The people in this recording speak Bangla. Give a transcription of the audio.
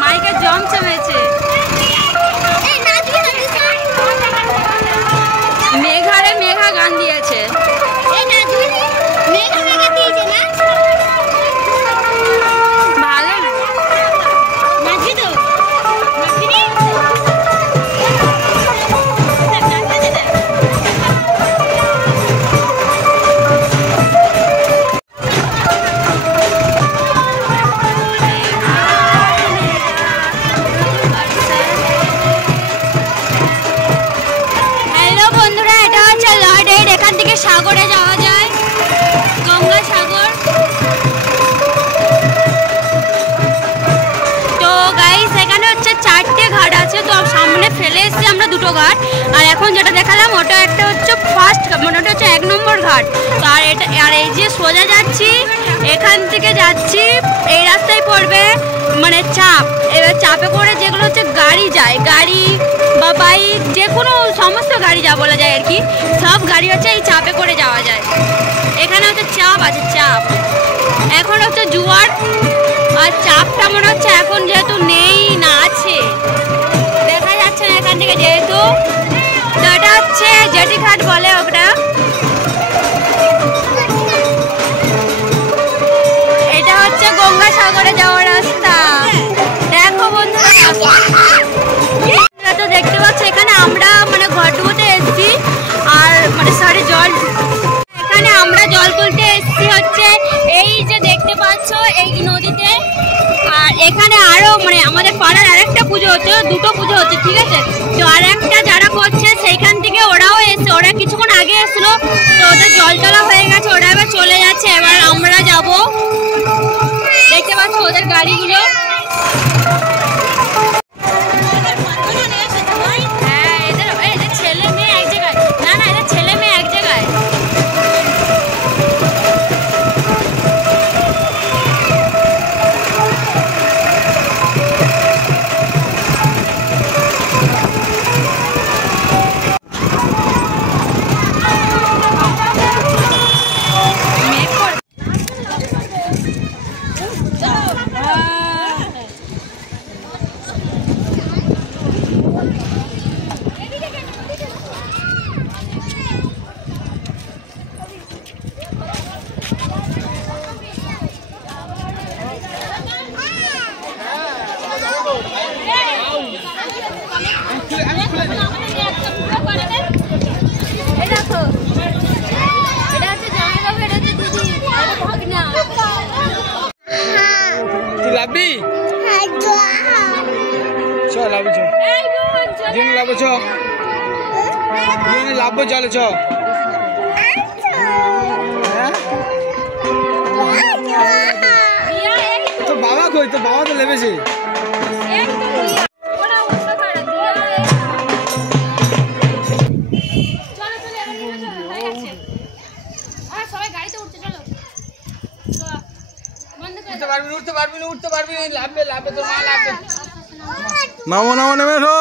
মাইকে জম জমেছে। মেঘারে মেঘা গান দিয়েছে। ভালো সাগরে যাওয়া যায়, গঙ্গা সাগর। তো গাইস এখানে হচ্ছে 4টে ঘাট আছে, তো সামনে ফেলে এসেছি আমরা 2টো ঘাট। আর এখন যেটা দেখালাম ওটা একটা হচ্ছে ফার্স্ট, মানে ওটা হচ্ছে 1 নম্বর ঘাট। তো আর এই যে সোজা যাচ্ছি, এখান থেকে যাচ্ছি, এই রাস্তায় পড়বে মানে চাপ। এবার চাপে করে যেগুলো হচ্ছে গাড়ি যায়, গাড়ি বা বাইক, যে কোনো সমস্ত গাড়ি যা বলা যায় আর কি, সব গাড়ি হচ্ছে এই চাপে করে যাওয়া যায়। এখানে হচ্ছে চাপ আছে, চাপ। এখন হচ্ছে জোয়ার, আর চাপটা মনে হচ্ছে এখন যেহেতু নেই, না আছে, দেখা যাচ্ছে না এখান থেকে যেহেতু। তো এটা হচ্ছে জেটি ঘাট বলে ওটা। এটা হচ্ছে গঙ্গা সাগরে যাওয়ার রাস্তা। দেখো বন্ধুরা, তো দেখতে পাচ্ছ এখানে আমরা মানে ঘাটগুলোতে এসেছি, আর মানে সরি জল, এখানে আমরা জল তুলতে এসেছি হচ্ছে এই যে দেখতে পাচ্ছ এই নদীতে। আর এখানে আরো মানে আমাদের পাড়ার আরেকটা পুজো হচ্ছে, 2টো পুজো হচ্ছে, ঠিক আছে। তো আরেকটা যারা করছে সেইখান থেকে ওরাও এসে, ওরা কিছুক্ষণ আগে এসেছিলো, তো ওদের জল তোলা হয়ে গেছে, ওরা এবার চলে যাচ্ছে। এবার আমরা যাব, দেখতে পাচ্ছ ওদের গাড়িগুলো। তো বাবা কই, তো বাবা তো লেবেছে। উঠতে পারবি, লাভবে তো মা লাভবে। নামো নামো নেমে এসো।